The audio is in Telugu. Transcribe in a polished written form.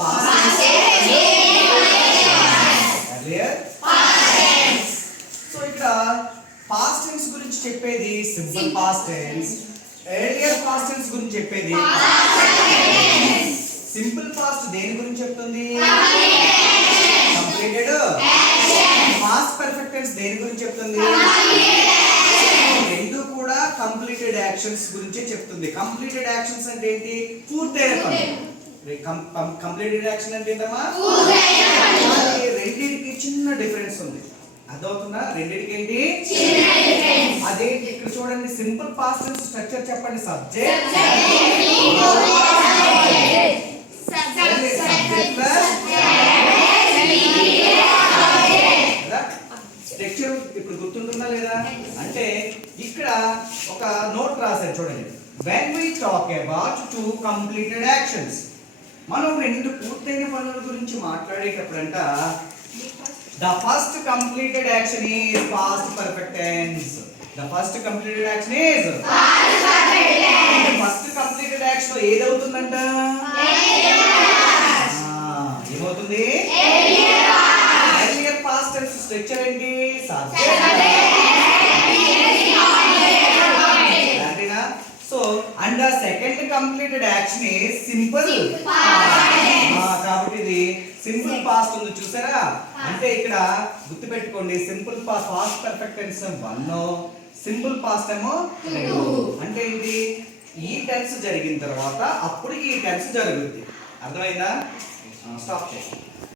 past tense earlier past tense. So ఇక్కడ past tense గురించి చెప్పేది simple past tense, earlier past tense గురించి చెప్పేది సింపుల్ పాస్ట్ దేని గురించి చెప్తుంది? కంప్లీటెడ్ పాస్ట్ పర్ఫెక్ట్ టెన్స్ దేని గురించి చెప్తుంది? రెండు కూడా కంప్లీటెడ్ యాక్షన్స్ గురించి చెప్తుంది. కంప్లీటెడ్ యాక్షన్స్ అంటే ఏంటి? పూర్తయిన పని. కంప్లీటెడ్ యాక్షన్ అంటే ఏంటమ్మా? రెండింటికి చిన్న డిఫరెన్స్ ఉంది. అర్థమవుతుందా? రెండింటికి ఏంటి? అదేంటి? ఇక్కడ చూడండి, సింపుల్ పాస్ట్ టెన్స్ స్ట్రక్చర్ చెప్పండి. సబ్జెక్ట్ స్ట్రక్చర్ ఇప్పుడు గుర్తుంటుందా లేదా అంటే ఇక్కడ ఒక నోట్ రాశారు చూడండి. when we talk about two completed actions, మనం రెండు పూర్తయిన పనుల గురించి మాట్లాడేటప్పుడంట the first completed action is past perfect tense. The first completed action is past perfect tense. First completed action ఏదవుతుందంట? ఏమవుతుంది? ఎర్లియర్ పాస్ట్ టెన్స్ స్ట్రక్చర్ ఏంటి? Subject. So and the second completed action is simple కాబట్టి ఇది సింపుల్ పాస్ట్ ఉంది చూసారా? అంటే ఇక్కడ గుర్తు పెట్టుకోండి, simple past perfect tense 1, simple past ఏమో 2. అంటే ఏంటి? ఈ టెన్స్ జరిగిన తర్వాత అప్పుడు ఈ టెన్స్ జరుగుద్ది. అర్థమైందా? స్టాప్ చేయండి.